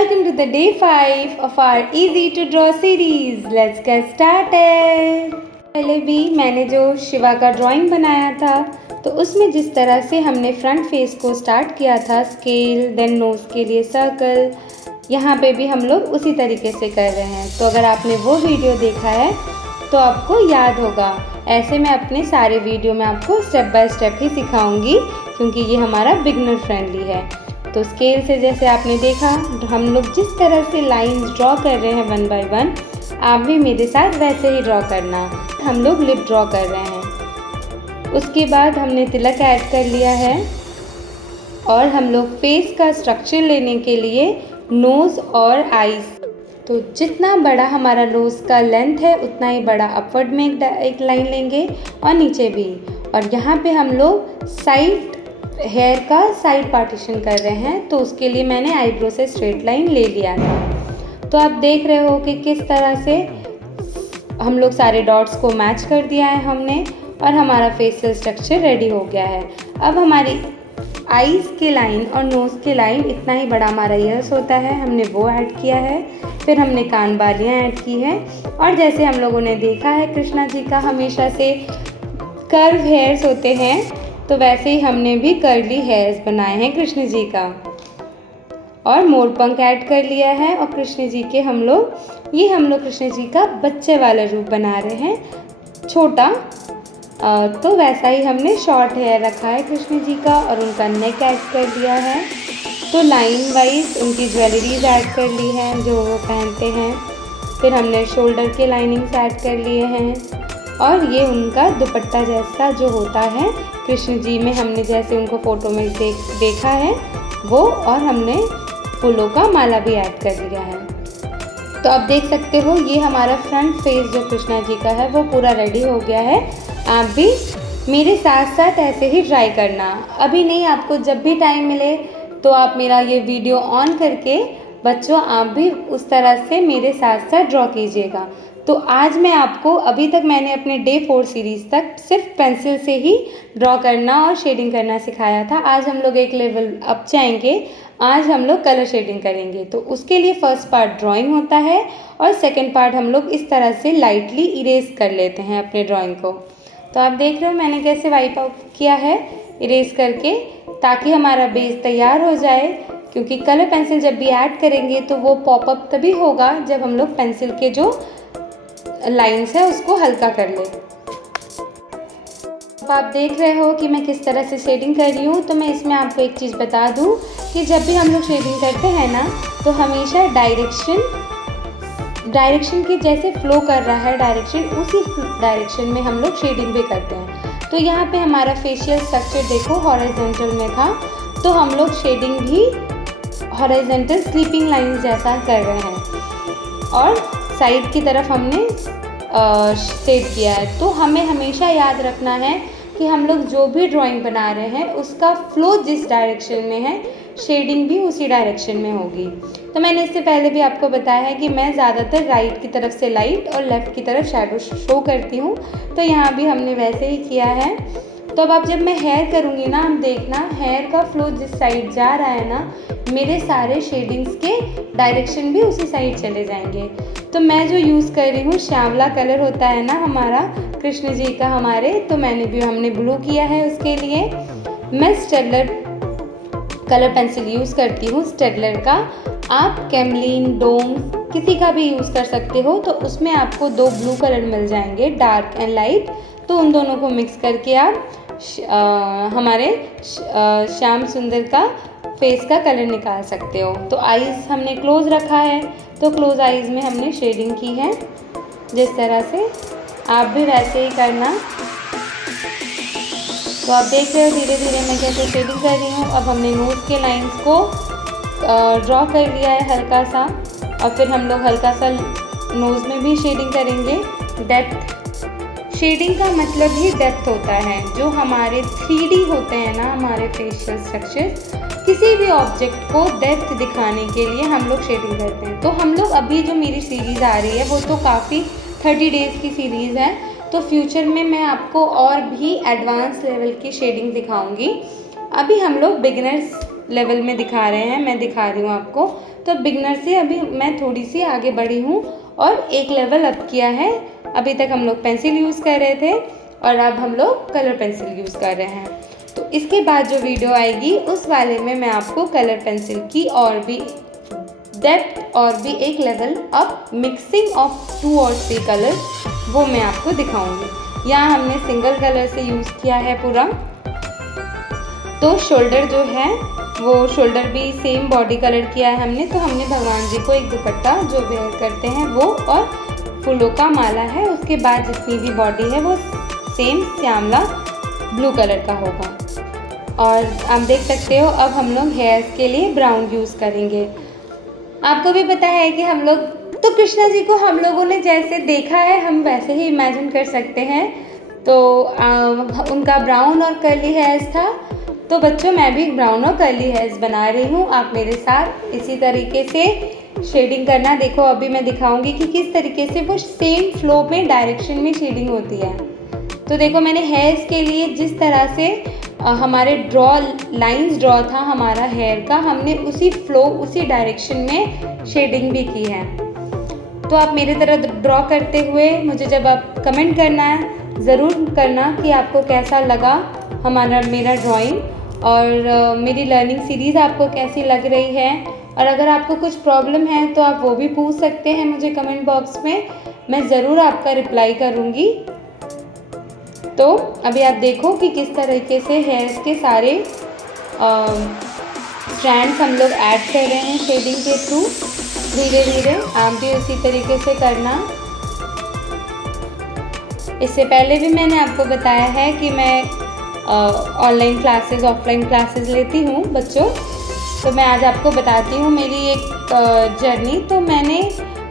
welcome to the day 5 of our easy to draw series. Let's get started. पहले भी मैंने जो शिवा का ड्राइंग बनाया था तो उसमें जिस तरह से हमने फ्रंट फेस को स्टार्ट किया था, स्केल, देन नोज़ के लिए सर्कल, यहाँ पे भी हम लोग उसी तरीके से कर रहे हैं। तो अगर आपने वो वीडियो देखा है तो आपको याद होगा। ऐसे मैं अपने सारे वीडियो में आपको स्टेप बाय स्टेप ही सिखाऊंगी क्योंकि ये हमारा बिगनर फ्रेंडली है। तो स्केल से जैसे आपने देखा हम लोग जिस तरह से लाइंस ड्रॉ कर रहे हैं 1 बाय 1, आप भी मेरे साथ वैसे ही ड्रॉ करना। हम लोग लिप ड्रॉ कर रहे हैं। उसके बाद हमने तिलक ऐड कर लिया है और हम लोग फेस का स्ट्रक्चर लेने के लिए नोज़ और आईज, तो जितना बड़ा हमारा नोज़ का लेंथ है उतना ही बड़ा अपवर्ड में एक लाइन लेंगे और नीचे भी। और यहाँ पे हम लोग साइड हेयर का साइड पार्टीशन कर रहे हैं, तो उसके लिए मैंने आईब्रो से स्ट्रेट लाइन ले लिया था। तो आप देख रहे हो कि किस तरह से हम लोग सारे डॉट्स को मैच कर दिया है हमने और हमारा फेशियल स्ट्रक्चर रेडी हो गया है। अब हमारी आईज़ की लाइन और नोज़ की लाइन, इतना ही बड़ा हमारा ईयर्स होता है, हमने वो ऐड किया है। फिर हमने कान बालियाँ ऐड की हैं और जैसे हम लोगों ने देखा है कृष्णा जी का हमेशा से कर्व हेयर्स होते हैं, तो वैसे ही हमने भी कर्ली हेयर्स बनाए हैं कृष्ण जी का। और मोरपंख ऐड कर लिया है और कृष्ण जी के हम लोग कृष्ण जी का बच्चे वाला रूप बना रहे हैं, छोटा। तो वैसा ही हमने शॉर्ट हेयर रखा है कृष्ण जी का और उनका नेक ऐड कर दिया है। तो लाइन वाइज उनकी ज्वेलरीज ऐड कर ली हैं जो वो पहनते हैं। फिर हमने शोल्डर के लाइनिंग्स ऐड कर लिए हैं और ये उनका दुपट्टा जैसा जो होता है कृष्ण जी में, हमने जैसे उनको फ़ोटो में देखा है वो, और हमने फूलों का माला भी ऐड कर लिया है। तो आप देख सकते हो ये हमारा फ्रंट फेस जो कृष्णा जी का है वो पूरा रेडी हो गया है। आप भी मेरे साथ साथ ऐसे ही ट्राई करना। अभी नहीं, आपको जब भी टाइम मिले तो आप मेरा ये वीडियो ऑन करके बच्चों आप भी उस तरह से मेरे साथ साथ ड्रॉ कीजिएगा। तो आज मैं आपको, अभी तक मैंने अपने डे 4 सीरीज़ तक सिर्फ पेंसिल से ही ड्रॉ करना और शेडिंग करना सिखाया था। आज हम लोग एक लेवल अप जाएंगे, आज हम लोग कलर शेडिंग करेंगे। तो उसके लिए फर्स्ट पार्ट ड्राइंग होता है और सेकंड पार्ट हम लोग इस तरह से लाइटली इरेज कर लेते हैं अपने ड्राइंग को। तो आप देख रहे हो मैंने कैसे वाइप आउट किया है इरेज करके, ताकि हमारा बेस तैयार हो जाए। क्योंकि कलर पेंसिल जब भी ऐड करेंगे तो वो पॉपअप तभी होगा जब हम लोग पेंसिल के जो लाइन्स है उसको हल्का कर ले। तो आप देख रहे हो कि मैं किस तरह से शेडिंग कर रही हूँ। तो मैं इसमें आपको एक चीज़ बता दूँ कि जब भी हम लोग शेडिंग करते हैं ना, तो हमेशा डायरेक्शन की जैसे फ्लो कर रहा है डायरेक्शन, उसी डायरेक्शन में हम लोग शेडिंग भी करते हैं। तो यहाँ पे हमारा फेशियल स्ट्रक्चर देखो हॉरिजॉन्टल में था, तो हम लोग शेडिंग भी हॉरिजॉन्टल स्लीपिंग लाइंस जैसा कर रहे हैं और साइड की तरफ हमने शेड किया है। तो हमें हमेशा याद रखना है कि हम लोग जो भी ड्राइंग बना रहे हैं उसका फ्लो जिस डायरेक्शन में है, शेडिंग भी उसी डायरेक्शन में होगी। तो मैंने इससे पहले भी आपको बताया है कि मैं ज़्यादातर राइट की तरफ से लाइट और लेफ़्ट की तरफ शैडो शो करती हूँ, तो यहाँ भी हमने वैसे ही किया है। तो अब जब मैं हेयर करूँगी ना, आप देखना हेयर का फ्लो जिस साइड जा रहा है ना, मेरे सारे शेडिंग्स के डायरेक्शन भी उसी साइड चले जाएंगे। तो मैं जो यूज़ कर रही हूँ श्यावला कलर होता है ना हमारा कृष्ण जी का हमारे, तो हमने ब्लू किया है। उसके लिए मैं स्टेडलर कलर पेंसिल यूज़ करती हूँ, स्टेडलर का। आप कैमलिन, डोम किसी का भी यूज़ कर सकते हो। तो उसमें आपको 2 ब्लू कलर मिल जाएंगे, डार्क एंड लाइट। तो उन दोनों को मिक्स करके आप हमारे श्याम सुंदर का फेस का कलर निकाल सकते हो। तो आईज़ हमने क्लोज रखा है, तो क्लोज आईज़ में हमने शेडिंग की है जिस तरह से, आप भी वैसे ही करना। तो आप देख रहे हो धीरे धीरे मैं कैसे शेडिंग कर रही हूँ। अब हमने नोज़ के लाइंस को ड्रॉ कर लिया है हल्का सा, और फिर हम लोग हल्का सा नोज़ में भी शेडिंग करेंगे। डेप्थ शेडिंग का मतलब ही डेप्थ होता है। जो हमारे 3D होते हैं ना हमारे फेशियल स्ट्रक्चर, किसी भी ऑब्जेक्ट को डेप्थ दिखाने के लिए हम लोग शेडिंग करते हैं। तो हम लोग अभी जो मेरी सीरीज़ आ रही है वो तो काफ़ी 30 डेज़ की सीरीज़ है, तो फ्यूचर में मैं आपको और भी एडवांस लेवल की शेडिंग दिखाऊंगी। अभी हम लोग बिगिनर्स लेवल में दिखा रहे हैं, मैं दिखा रही हूँ आपको। तो बिगनर से अभी मैं थोड़ी सी आगे बढ़ी हूँ और एक लेवल अप किया है। अभी तक हम लोग पेंसिल यूज़ कर रहे थे और अब हम लोग कलर पेंसिल यूज़ कर रहे हैं। तो इसके बाद जो वीडियो आएगी उस वाले में मैं आपको कलर पेंसिल की और भी डेप्थ और भी एक लेवल अप मिक्सिंग ऑफ 2 और 3 कलर्स वो मैं आपको दिखाऊंगी। यहाँ हमने सिंगल कलर से यूज़ किया है पूरा। तो शोल्डर जो है वो शोल्डर भी सेम बॉडी कलर किया है हमने। तो हमने भगवान जी को एक दुपट्टा जो वेयर करते हैं वो और फूलों का माला है, उसके बाद जितनी भी बॉडी है वो सेम श्यामला ब्लू कलर का होगा। और आप देख सकते हो अब हम लोग हेयर्स के लिए ब्राउन यूज़ करेंगे। आपको भी पता है कि हम लोग तो कृष्णा जी को हम लोगों ने जैसे देखा है हम वैसे ही इमेजिन कर सकते हैं। तो उनका ब्राउन और कर्ली हेयर्स था, तो बच्चों मैं भी ब्राउन और कर्ली हेयर्स बना रही हूँ। आप मेरे साथ इसी तरीके से शेडिंग करना। देखो अभी मैं दिखाऊंगी कि किस तरीके से वो सेम फ्लो में डायरेक्शन में शेडिंग होती है। तो देखो मैंने हेयर्स के लिए जिस तरह से हमारे लाइंस ड्रॉ था हमारा हेयर का, हमने उसी फ्लो उसी डायरेक्शन में शेडिंग भी की है। तो आप मेरी तरह ड्रॉ करते हुए मुझे जब आप कमेंट करना है ज़रूर करना कि आपको कैसा लगा मेरा ड्राइंग और मेरी लर्निंग सीरीज़ आपको कैसी लग रही है। और अगर आपको कुछ प्रॉब्लम है तो आप वो भी पूछ सकते हैं मुझे कमेंट बॉक्स में, मैं ज़रूर आपका रिप्लाई करूँगी। तो अभी आप देखो कि किस तरीके से हेयर्स के सारे स्ट्रैंड्स हम लोग ऐड कर रहे हैं शेडिंग के थ्रू। धीरे धीरे आप भी उसी तरीके से करना। इससे पहले भी मैंने आपको बताया है कि मैं ऑनलाइन क्लासेस ऑफलाइन क्लासेस लेती हूँ बच्चों। तो मैं आज आपको बताती हूँ मेरी एक जर्नी। तो मैंने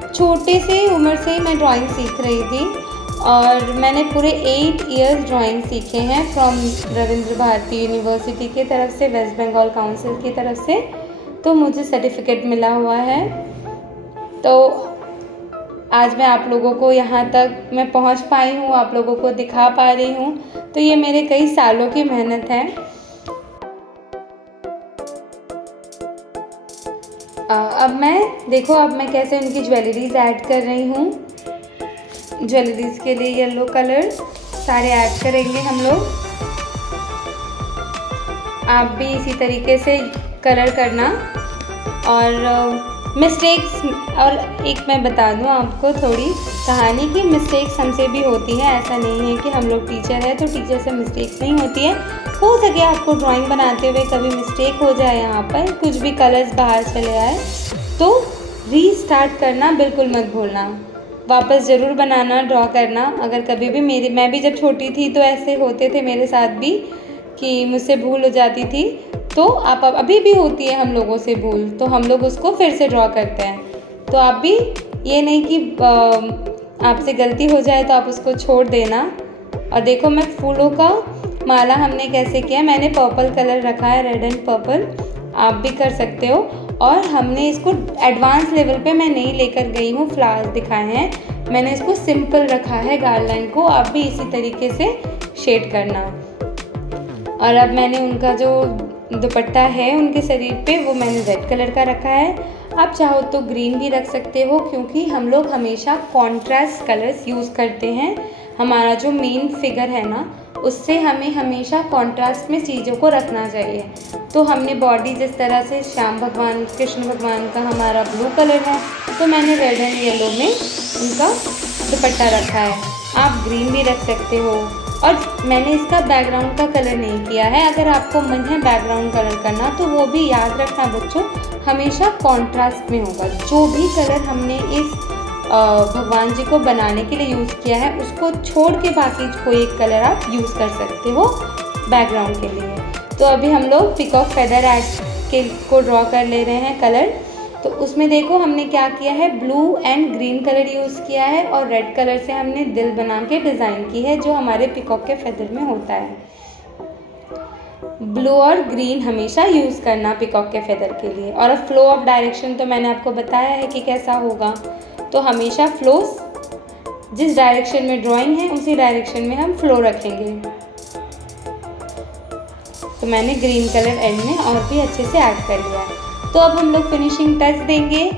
छोटे से उम्र से ही मैं ड्राइंग सीख रही थी और मैंने पूरे 8 इयर्स ड्राइंग सीखे हैं फ्रॉम रविंद्र भारती यूनिवर्सिटी की तरफ से, वेस्ट बंगाल काउंसिल की तरफ से। तो मुझे सर्टिफिकेट मिला हुआ है। तो आज मैं आप लोगों को यहाँ तक मैं पहुँच पाई हूँ, आप लोगों को दिखा पा रही हूँ। तो ये मेरे कई सालों की मेहनत है। अब मैं कैसे उनकी ज्वेलरीज ऐड कर रही हूँ। ज्वेलरीज के लिए येलो कलर सारे ऐड करेंगे हम लोग। आप भी इसी तरीके से कलर करना। और मिस्टेक्स, और एक मैं बता दूं आपको थोड़ी कहानी कि मिस्टेक्स हमसे भी होती है। ऐसा नहीं है कि हम लोग टीचर है तो टीचर से मिस्टेक्स नहीं होती है। हो सके आपको ड्राइंग बनाते हुए कभी मिस्टेक हो जाए, यहाँ पर कुछ भी कलर्स बाहर चले आए तो रीस्टार्ट करना बिल्कुल मत भूलना। वापस ज़रूर बनाना, ड्रॉ करना। अगर कभी भी मैं भी जब छोटी थी तो ऐसे होते थे मेरे साथ भी कि मुझसे भूल हो जाती थी। तो आप अभी भी होती है हम लोगों से भूल, तो हम लोग उसको फिर से ड्रॉ करते हैं। तो आप भी ये नहीं कि आपसे गलती हो जाए तो आप उसको छोड़ देना। और देखो मैं फूलों का माला हमने कैसे किया, मैंने पर्पल कलर रखा है, रेड एंड पर्पल, आप भी कर सकते हो। और हमने इसको एडवांस लेवल पे मैं नहीं लेकर गई हूँ, फ्लावर्स दिखाए हैं, मैंने इसको सिंपल रखा है गार्डलाइन को। आप भी इसी तरीके से शेड करना। और अब मैंने उनका जो दुपट्टा है उनके शरीर पे वो मैंने रेड कलर का रखा है। आप चाहो तो ग्रीन भी रख सकते हो, क्योंकि हम लोग हमेशा कॉन्ट्रास्ट कलर्स यूज़ करते हैं। हमारा जो मेन फिगर है ना, उससे हमें हमेशा कॉन्ट्रास्ट में चीज़ों को रखना चाहिए। तो हमने बॉडी जिस तरह से श्याम भगवान कृष्ण भगवान का हमारा ब्लू कलर है, तो मैंने रेड एंड येलो में उनका दुपट्टा रखा है। आप ग्रीन भी रख सकते हो। और मैंने इसका बैकग्राउंड का कलर नहीं किया है। अगर आपको मन है बैकग्राउंड कलर करना तो वो भी याद रखना बच्चों, हमेशा कॉन्ट्रास्ट में होगा। जो भी कलर हमने इस भगवान जी को बनाने के लिए यूज़ किया है उसको छोड़ के बाकी कोई एक कलर आप यूज़ कर सकते हो बैकग्राउंड के लिए। तो अभी हम लोग पिकॉक फेदर को ड्रॉ कर ले रहे हैं कलर। तो उसमें देखो हमने क्या किया है, blue and green colour use किया है और रेड कलर से हमने दिल बना के डिज़ाइन की है जो हमारे पिकॉक के फेदर में होता है। ब्लू और ग्रीन हमेशा यूज़ करना पिकॉक के फेदर के लिए। और अब फ्लो ऑफ डायरेक्शन तो मैंने आपको बताया है कि कैसा होगा। तो हमेशा फ्लोस जिस डायरेक्शन में ड्राइंग है उसी डायरेक्शन में हम फ्लो रखेंगे। तो मैंने ग्रीन कलर एंड में और भी अच्छे से ऐड कर लिया है। तो अब हम लोग फिनिशिंग टच देंगे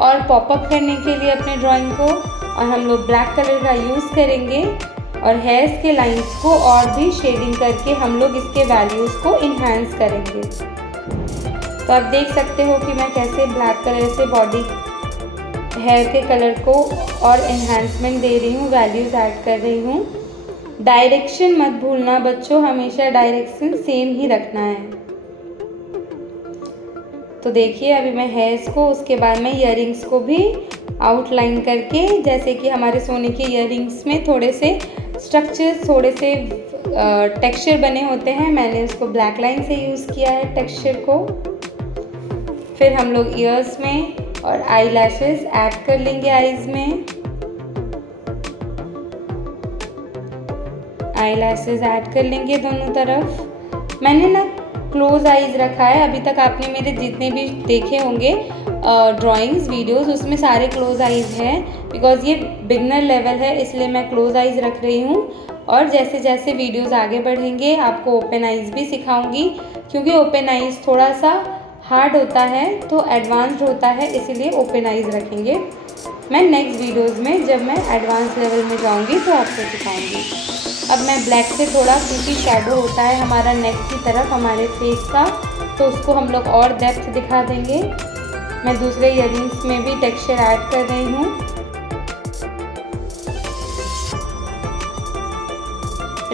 और पॉपअप करने के लिए अपने ड्राइंग को, और हम लोग ब्लैक कलर का यूज़ करेंगे और हेयर्स के लाइंस को और भी शेडिंग करके हम लोग इसके वैल्यूज़ को इन्हांस करेंगे। तो आप देख सकते हो कि मैं कैसे ब्लैक कलर से बॉडी हेयर के कलर को और इन्हांसमेंट दे रही हूँ, वैल्यूज़ ऐड कर रही हूँ। डायरेक्शन मत भूलना बच्चों, हमेशा डायरेक्शन सेम ही रखना है। तो देखिए अभी मैं हेयर्स को, उसके बाद मैं ईयरिंग्स को भी आउटलाइन करके, जैसे कि हमारे सोने के ईयरिंग्स में थोड़े से स्ट्रक्चर्स, थोड़े से टेक्सचर बने होते हैं, मैंने उसको ब्लैक लाइन से यूज़ किया है टेक्सचर को। फिर हम लोग ईयर्स में और आई लैशेस ऐड कर लेंगे, आईज में आई लैशेस ऐड कर लेंगे दोनों तरफ। मैंने ना क्लोज आईज रखा है, अभी तक आपने मेरे जितने भी देखे होंगे ड्राइंग्स वीडियोस उसमें सारे क्लोज आईज हैं, बिकॉज़ ये बिगनर लेवल है इसलिए मैं क्लोज आईज रख रही हूँ। और जैसे जैसे वीडियोस आगे बढ़ेंगे आपको ओपन आईज भी सिखाऊंगी, क्योंकि ओपन आईज थोड़ा सा हार्ड होता है तो एडवांस्ड होता है, इसीलिए ओपन आईज रखेंगे। मैं नेक्स्ट वीडियोस में जब मैं एडवांस लेवल में जाऊंगी तो आपको सिखाऊंगी। अब मैं ब्लैक से थोड़ा, क्योंकि शैडो होता है हमारा नेक की तरफ हमारे फेस का, तो उसको हम लोग और डेप्थ दिखा देंगे। मैं दूसरे ईयरिंग्स में भी टेक्सचर ऐड कर रही हूँ।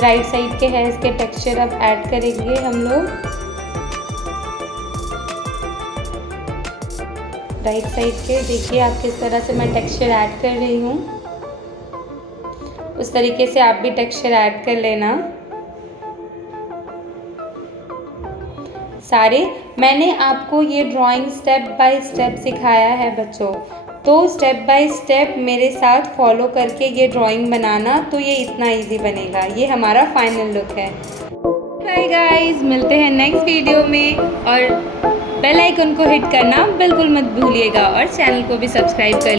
राइट साइड के हेयर्स के टेक्सचर अब ऐड करेंगे हम लोग। राइट साइड के देखिए आप किस तरह से मैं टेक्सचर ऐड कर रही हूँ, उस तरीके से आप भी टेक्सचर ऐड कर लेना। सारे मैंने आपको ये ड्राइंग स्टेप बाय स्टेप सिखाया है बच्चों, तो स्टेप बाय स्टेप मेरे साथ फॉलो करके ये ड्राइंग बनाना, तो ये इतना इजी बनेगा। ये हमारा फाइनल लुक है। बाय गाइस, मिलते हैं नेक्स्ट वीडियो में, और बेल आइकन को हिट करना बिल्कुल मत भूलिएगा और चैनल को भी सब्सक्राइब कर